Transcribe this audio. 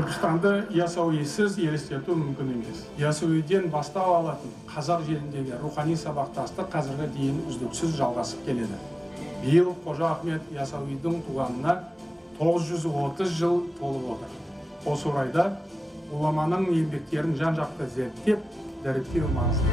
Түркістанды ясауисіз елестету мүмкін емес. Ясауиден бастау алатын қазақ жеріндегі рухани сабақтастық қазірге дейін үздіксіз жалғасып келеді. Биыл Қожа Ахмет Ясауидің туғанына 930 жыл толып отыр. Осы орайда ғұламаның еңбектерін жан-жақты зерттеп, дәріптеу маңызды.